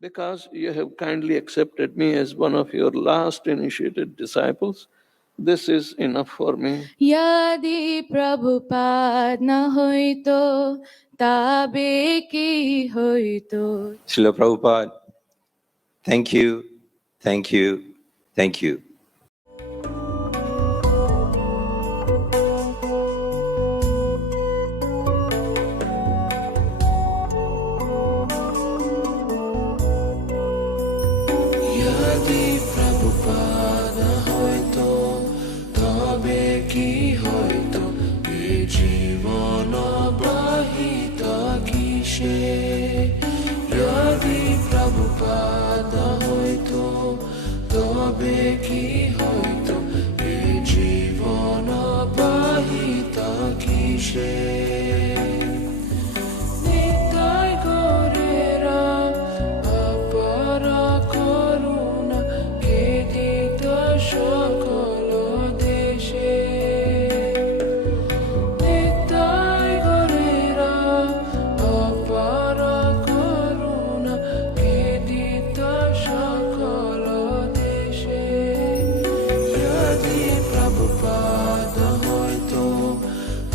Because you have kindly accepted me as one of your last initiated disciples, this is enough for me. यदि प्रभुपाद न হইতো তবে কি হইতো। Srila Prabhupada, thank you, thank you, thank you. यदि प्रभुपाद হইতো তবে কি হইতো এই জীবন বাহিত কিসে। यदि प्रभुपाद হইতো তবে কি হইতো এই জীবন বাহিত কিসে। নিতাই গৌরেরা অপারা করুণা কে দিত সকল দেশে। নিতাই গৌরেরা অপারা করুণা কে দিত সকল দেশে। यदि प्रभुपाद হইতো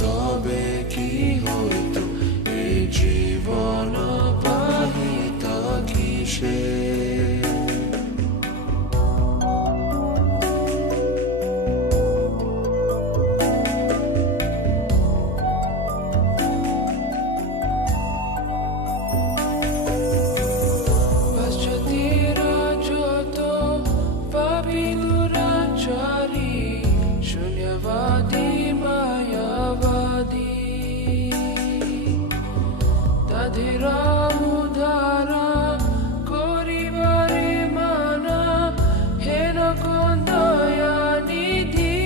তবে কি হইতো এই জীবন বাহিত কিসে। পাশ্চাত্যেরা যত পাপী দুরাচারী শূন্যবাদী মায়াবাদী তাদের উদ্ধারা করিবারে মানা হেন কোন দয়ানিধি।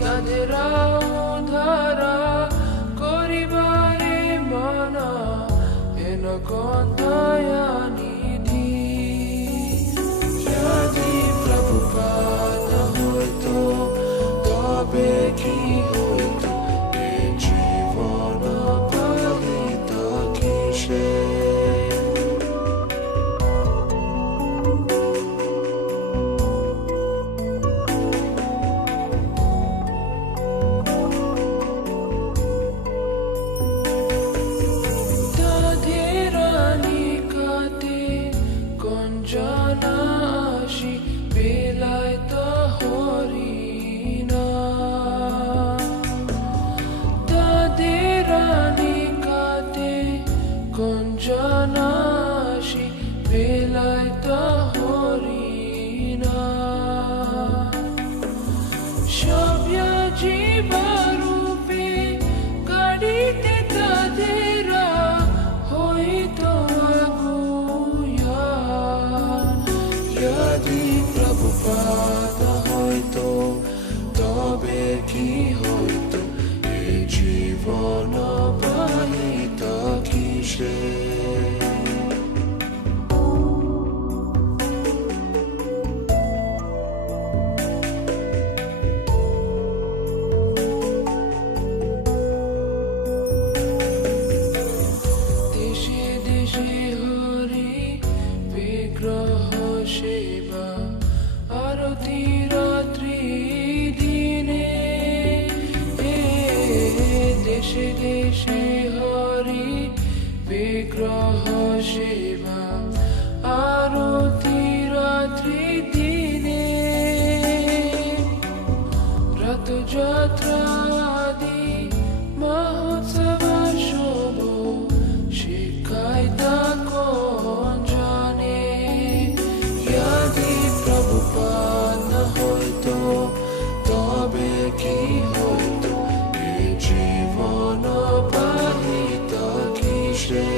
তাদের উদ্ধারা করিবারে মানা হেন কোন দয়ানিধি। यदि प्रभुपाद হইতো তবে কি হইতো এই জীবন বাহিত কিসে। তাদের নিকটে কোন জানা আসি বেলায় তো হরিণা। তাদের নিকটে কোন জানা আসি বেলায় তো হরিণা। সভ্য জীবরূপে গাড়িতে তাদেরা হইতো আগুয়া। यदि प्रभुपाद হইতো তবে কি হইতো এই জীবন বাহিত কিসে। দেশে দেশে হরি বিগ্রহ সেবা আরতি রাত্রি দিনে। দেশে দেশে হরি বিগ্রহ সেবা আরতি রাত্রি দিনে। রথযাত্রা আদি মহোৎসব শুভ শিখায় তা কোন জানে। यदि प्रभुपाद হইতো তবে কি হইতো এই জীবন বাহিত কিসে।